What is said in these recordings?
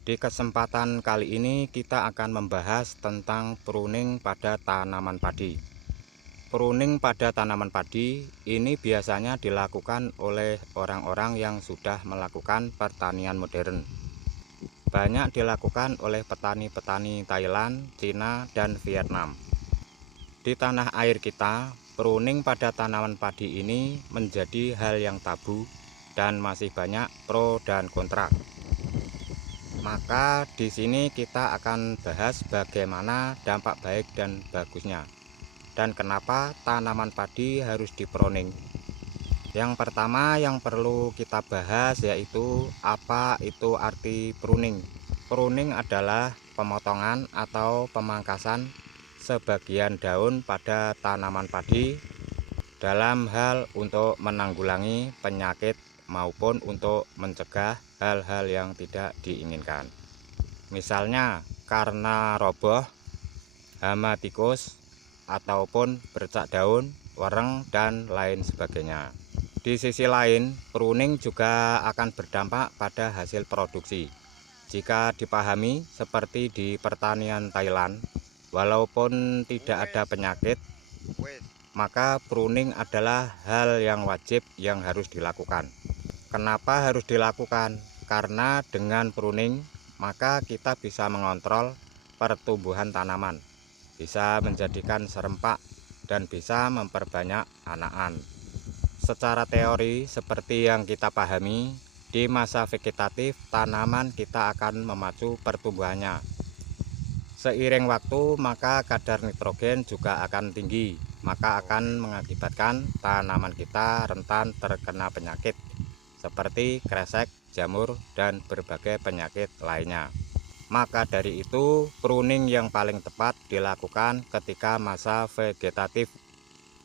Di kesempatan kali ini kita akan membahas tentang pruning pada tanaman padi. Pruning pada tanaman padi ini biasanya dilakukan oleh orang-orang yang sudah melakukan pertanian modern. Banyak dilakukan oleh petani-petani Thailand, Cina, dan Vietnam. Di tanah air kita, pruning pada tanaman padi ini menjadi hal yang tabu dan masih banyak pro dan kontra. Maka di sini kita akan bahas bagaimana dampak baik dan bagusnya dan kenapa tanaman padi harus dipruning. Yang pertama yang perlu kita bahas yaitu apa itu arti pruning. Pruning adalah pemotongan atau pemangkasan sebagian daun pada tanaman padi dalam hal untuk menanggulangi penyakit maupun untuk mencegah hal-hal yang tidak diinginkan. Misalnya karena roboh, hama tikus, ataupun bercak daun, wereng, dan lain sebagainya. Di sisi lain, pruning juga akan berdampak pada hasil produksi. Jika dipahami seperti di pertanian Thailand, walaupun tidak ada penyakit, maka pruning adalah hal yang wajib yang harus dilakukan. Kenapa harus dilakukan? Karena dengan pruning maka kita bisa mengontrol pertumbuhan tanaman, bisa menjadikan serempak, dan bisa memperbanyak anakan. Secara teori seperti yang kita pahami, di masa vegetatif tanaman kita akan memacu pertumbuhannya. Seiring waktu maka kadar nitrogen juga akan tinggi, maka akan mengakibatkan tanaman kita rentan terkena penyakit seperti kresek, jamur, dan berbagai penyakit lainnya. Maka dari itu, pruning yang paling tepat dilakukan ketika masa vegetatif,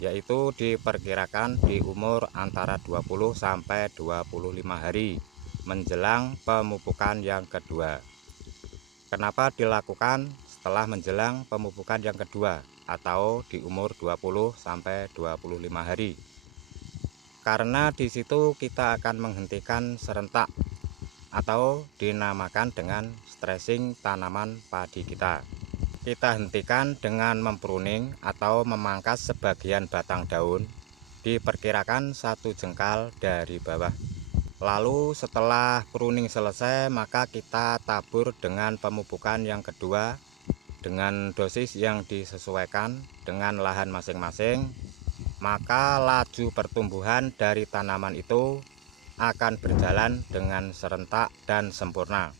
yaitu diperkirakan di umur antara 20 sampai 25 hari menjelang pemupukan yang kedua. Kenapa dilakukan setelah menjelang pemupukan yang kedua atau di umur 20 sampai 25 hari? Karena di situ kita akan menghentikan serentak atau dinamakan dengan stressing tanaman padi kita. Kita hentikan dengan mempruning atau memangkas sebagian batang daun, diperkirakan 1 jengkal dari bawah. Lalu setelah pruning selesai maka kita tabur dengan pemupukan yang kedua dengan dosis yang disesuaikan dengan lahan masing-masing. Maka laju pertumbuhan dari tanaman itu akan berjalan dengan serentak dan sempurna.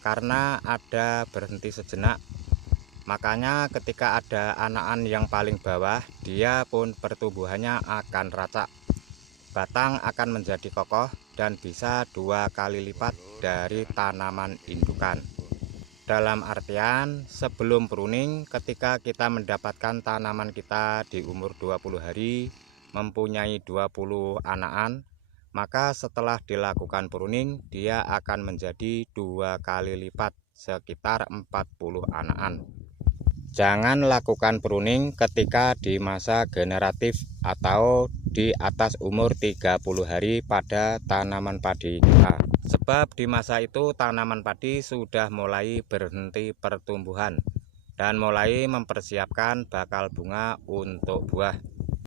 Karena ada berhenti sejenak, makanya ketika ada anakan yang paling bawah, dia pun pertumbuhannya akan racak. Batang akan menjadi kokoh dan bisa 2 kali lipat dari tanaman indukan. Dalam artian, sebelum pruning, ketika kita mendapatkan tanaman kita di umur 20 hari, mempunyai 20 anakan, maka setelah dilakukan pruning, dia akan menjadi 2 kali lipat, sekitar 40 anakan. Jangan lakukan pruning ketika di masa generatif atau di atas umur 30 hari pada tanaman padi kita. Sebab di masa itu tanaman padi sudah mulai berhenti pertumbuhan dan mulai mempersiapkan bakal bunga untuk buah.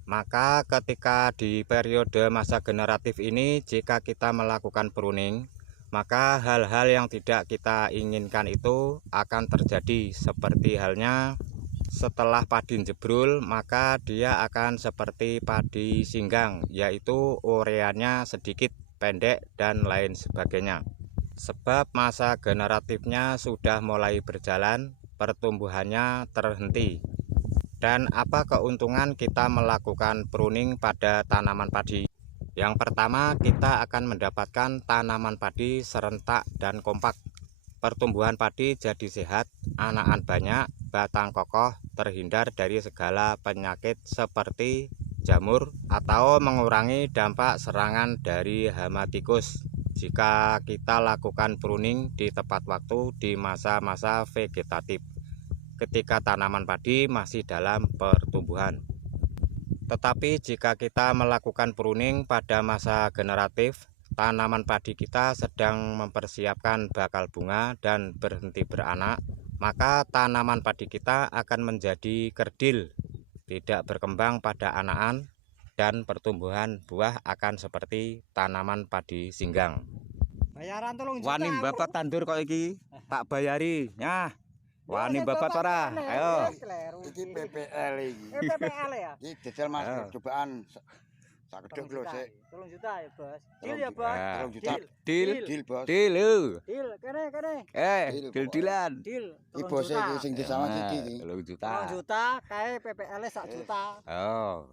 Maka ketika di periode masa generatif ini jika kita melakukan pruning, maka hal-hal yang tidak kita inginkan itu akan terjadi. Seperti halnya setelah padi jebrul, maka dia akan seperti padi singgang, yaitu ureanya sedikit, pendek, dan lain sebagainya. Sebab masa generatifnya sudah mulai berjalan, pertumbuhannya terhenti. Dan apa keuntungan kita melakukan pruning pada tanaman padi? Yang pertama, kita akan mendapatkan tanaman padi serentak dan kompak. Pertumbuhan padi jadi sehat, anakan banyak, batang kokoh, terhindar dari segala penyakit seperti jamur, atau mengurangi dampak serangan dari hama tikus jika kita lakukan pruning di tepat waktu di masa-masa vegetatif ketika tanaman padi masih dalam pertumbuhan. Tetapi jika kita melakukan pruning pada masa generatif, tanaman padi kita sedang mempersiapkan bakal bunga dan berhenti beranak, maka tanaman padi kita akan menjadi kerdil, tidak berkembang pada anakan, dan pertumbuhan buah akan seperti tanaman padi singgang. Bayaran 3 juta. Wani bapak tandur kok iki, tak bayari. Nyah. Wani bapak ora. Ayo. Iki PPL iki. PPL ya. Iki jajal Mas cobaan sak kedhek lho sik. 3 juta ya, Bos. Deal ya, Bos. 3 juta. Deal. Deal, Bos. Deal. Deal, kene. Deal-dealan. Deal. Iki bose iki sing disawang iki. 3 juta. 3 juta kae PPL 1 juta. Oh.